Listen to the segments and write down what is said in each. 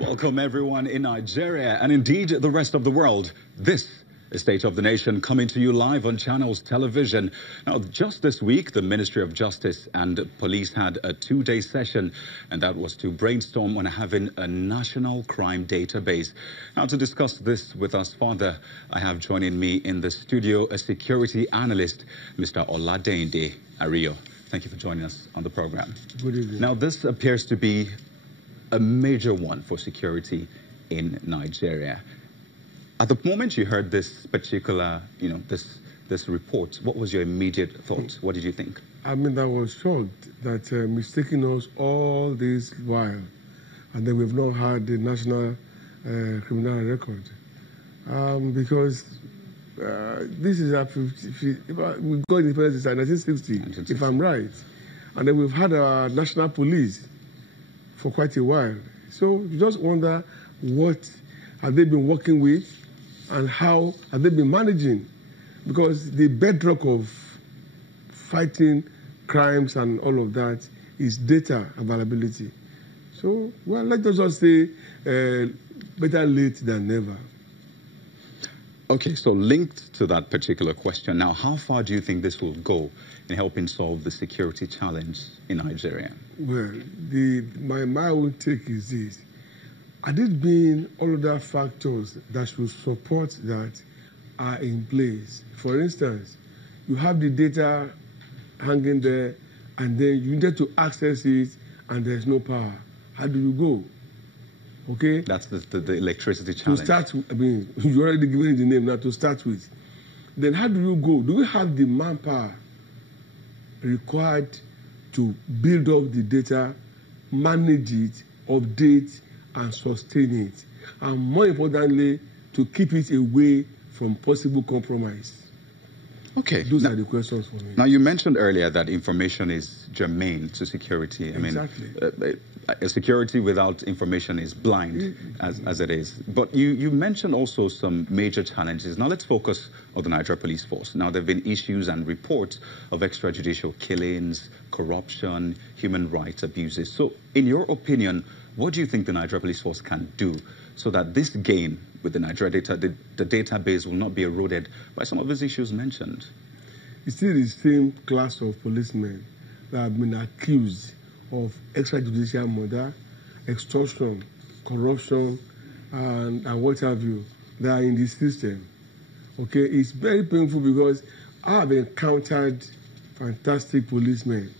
Welcome everyone in Nigeria and indeed the rest of the world. This is State of the Nation coming to you live on Channels Television. Now, just this week, the Ministry of Justice and Police had a two-day session, and that was to brainstorm on having a national crime database. Now, to discuss this with us further, I have joining me in the studio a security analyst, Mr. Oladende Ario. Thank you for joining us on the program. Good evening. Now, this appears to be a major one for security in Nigeria. At the moment you heard this particular, this report, what was your immediate thought? What did you think? I mean, I was shocked that mistaking us all this while, and then we've not had the national criminal record. Because this is we got independence in 1960, if I'm right. And then we've had our national police for quite a while. So you just wonder what have they been working with and how have they been managing? Because the bedrock of fighting crimes and all of that is data availability. So, well, let us just say better late than never. Okay, so linked to that particular question, now, how far do you think this will go in helping solve the security challenge in Nigeria? Well, my own take is this. Had it been all other factors that should support that are in place? For instance, you have the data hanging there, and then you need to access it, and there's no power. How do you go? Okay? That's the electricity challenge. To start with, I mean, you already given it the name now to start with. Then how do you go? Do we have the manpower required to build up the data, manage it, update, and sustain it? And more importantly, to keep it away from possible compromise. Okay. Those are the questions for me. Now, you mentioned earlier that information is germane to security. Exactly. A security without information is blind, as it is. But you mentioned also some major challenges. Now, let's focus on the Nigeria Police Force. Now, there have been issues and reports of extrajudicial killings, corruption, human rights abuses. So, in your opinion, what do you think the Nigeria Police Force can do so that this gain with the Nigeria data, the database will not be eroded by some of these issues mentioned? It's still the same class of policemen that have been accused of extrajudicial murder, extortion, corruption, and what have you, that are in the system. Okay, it's very painful because I have encountered fantastic policemen,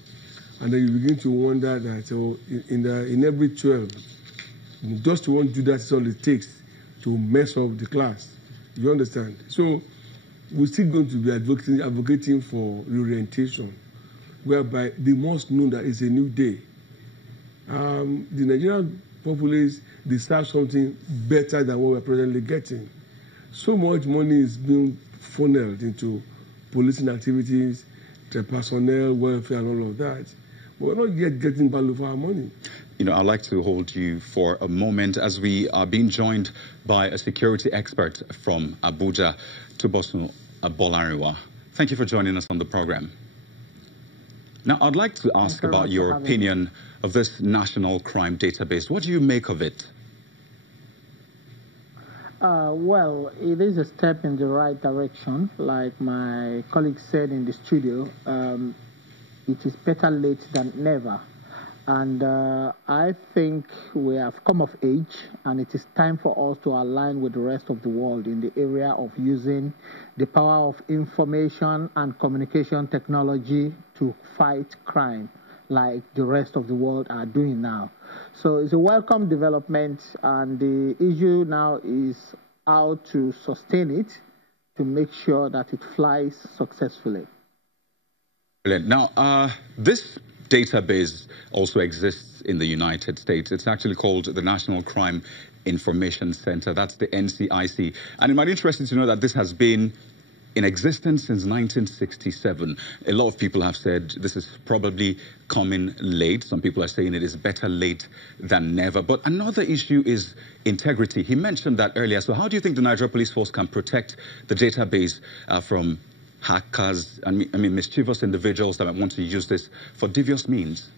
and then you begin to wonder that in every 12, just to want to do that is all it takes to mess up the class. You understand? So we're still going to be advocating for reorientation, whereby they must know that it's a new day. The Nigerian populace deserve something better than what we're presently getting. So much money is being funneled into policing activities, the personnel, welfare, and all of that. But we're not yet getting value for our money. I'd like to hold you for a moment as we are being joined by a security expert from Abuja, Tubosun Abolariwa. Thank you for joining us on the program. Now, I'd like to ask about your opinion of this national crime database. What do you make of it? Well, it is a step in the right direction. Like my colleague said in the studio, it is better late than never. And I think we have come of age, and it is time for us to align with the rest of the world in the area of using the power of information and communication technology to fight crime, like the rest of the world are doing now. So it's a welcome development, and the issue now is how to sustain it to make sure that it flies successfully. Brilliant. Now, this database also exists in the United States. It's actually called the National Crime Information Center. That's the NCIC. And it might be interesting to know that this has been in existence since 1967. A lot of people have said this is probably coming late. Some people are saying it is better late than never. But another issue is integrity. He mentioned that earlier. So how do you think the Nigeria Police Force can protect the database from hackers, I mean mischievous individuals that want to use this for devious means?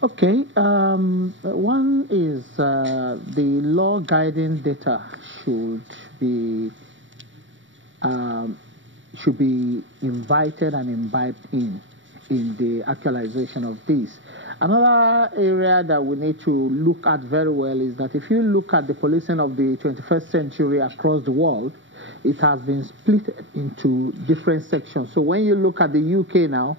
Okay, one is the law guiding data be um, should be invited and imbibed in the actualization of this. Another area that we need to look at very well is that if you look at the policing of the 21st century across the world, it has been split into different sections. So when you look at the UK now,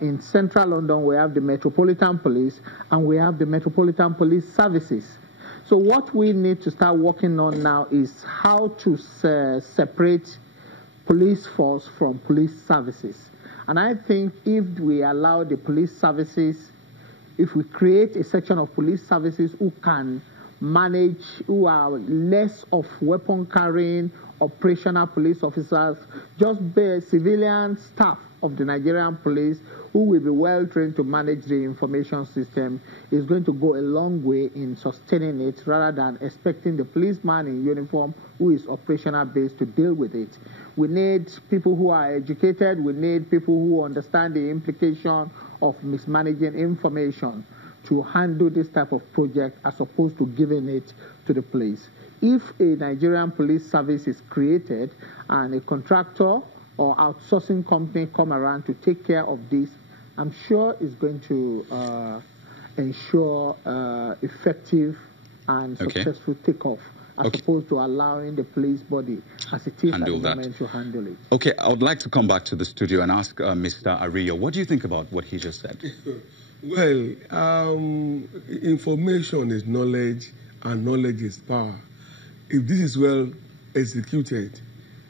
in central London, we have the Metropolitan Police and we have the Metropolitan Police Services. So what we need to start working on now is how to separate police force from police services. And I think if we allow the police services, if we create a section of police services who can manage, who are less of weapon carrying, operational police officers, just be civilian staff of the Nigerian police who will be well trained to manage the information system, is going to go a long way in sustaining it rather than expecting the policeman in uniform who is operational based to deal with it. We need people who are educated. We need people who understand the implication of mismanaging information to handle this type of project as opposed to giving it to the police. If a Nigerian police service is created and a contractor or outsourcing company come around to take care of this, I'm sure it's going to ensure effective and successful takeoff, as opposed to allowing the police body as it is at the moment to handle it. Okay, I would like to come back to the studio and ask Mr. Ariyo, what do you think about what he just said? Well, information is knowledge and knowledge is power. If this is well executed,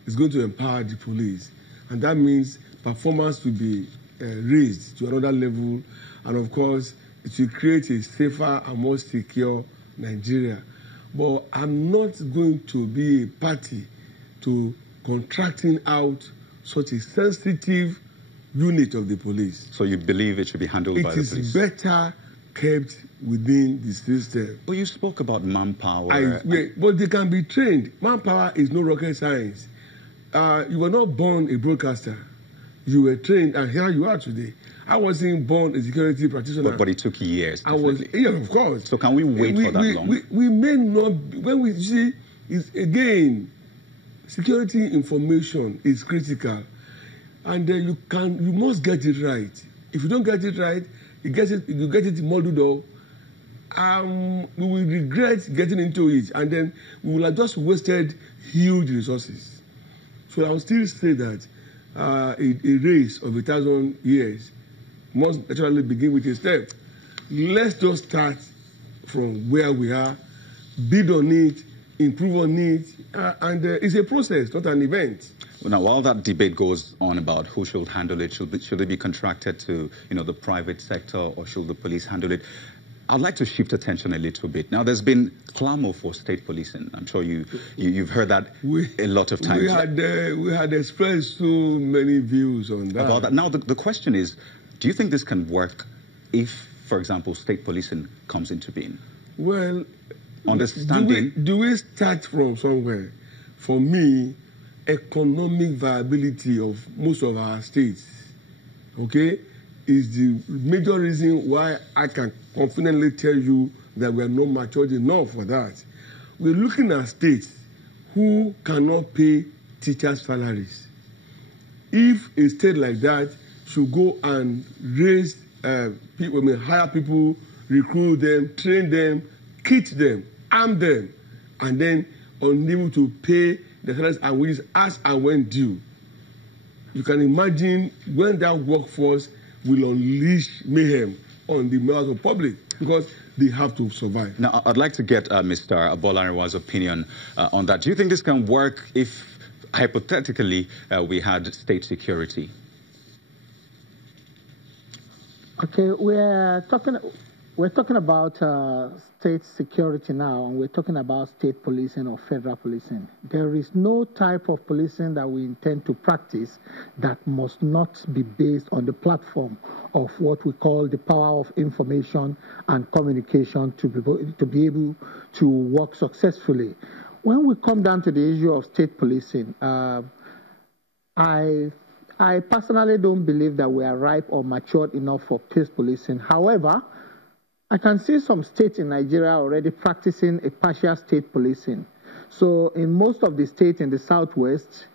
it's going to empower the police. And that means performance will be raised to another level. And of course, it will create a safer and more secure Nigeria. But I'm not going to be a party to contracting out such a sensitive unit of the police. So you believe it should be handled by the police? It is better kept within the system. But you spoke about manpower. But they can be trained. Manpower is no rocket science. You were not born a broadcaster. You were trained, and here you are today. I wasn't born a security practitioner. But it took years. Yeah, of course. So can we wait for that long? We may not. When we see, again, security information is critical, and you must get it right. If you don't get it right, you get it muddled up. We will regret getting into it, and then we will have just wasted huge resources. So I will still say that a race of 1,000 years must naturally begin with a step. Let's just start from where we are, build on it, improve on it, and it's a process, not an event. Well, now, while that debate goes on about who should handle it, should it be contracted to the private sector, or should the police handle it? I'd like to shift attention a little bit. Now, there's been clamor for state policing. I'm sure you've heard that a lot of times. We had expressed so many views on that. About that. Now, the question is, do you think this can work if, for example, state policing comes into being? Well, understanding. Do we start from somewhere? For me, economic viability of most of our states, okay, is the major reason why I can confidently tell you that we are not matured enough for that. We're looking at states who cannot pay teachers' salaries. If a state like that should go and raise people, hire people, recruit them, train them, kit them, arm them, and then unable to pay the salaries and wages as and when due, you can imagine when that workforce will unleash mayhem on the members of the public, because they have to survive. Now, I'd like to get Mr. Abolariwa's opinion on that. Do you think this can work if, hypothetically, we had state security? Okay, we're talking about state security now, and we're talking about state policing or federal policing. There is no type of policing that we intend to practice that must not be based on the platform of what we call the power of information and communication to be able to work successfully. When we come down to the issue of state policing, I personally don't believe that we are ripe or matured enough for state policing. However, I can see some states in Nigeria already practicing a partial state policing. So in most of the states in the Southwest,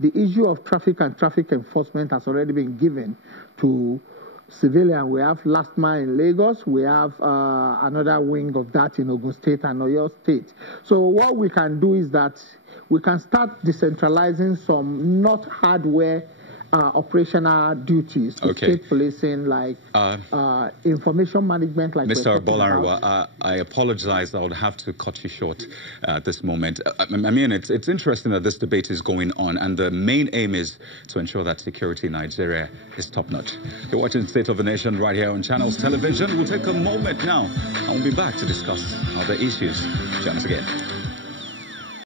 the issue of traffic and traffic enforcement has already been given to civilian. We have last mile in Lagos. We have another wing of that in Ogun State and Oyo State. So what we can do is that we can start decentralizing some not hardware operational duties to state policing, like information management. Like Mr. Bolarwa, I apologize. I would have to cut you short at this moment. I mean, it's interesting that this debate is going on, and the main aim is to ensure that security in Nigeria is top-notch. You're watching State of the Nation right here on Channels Television. We'll take a moment now, and we'll be back to discuss other issues. Join us again.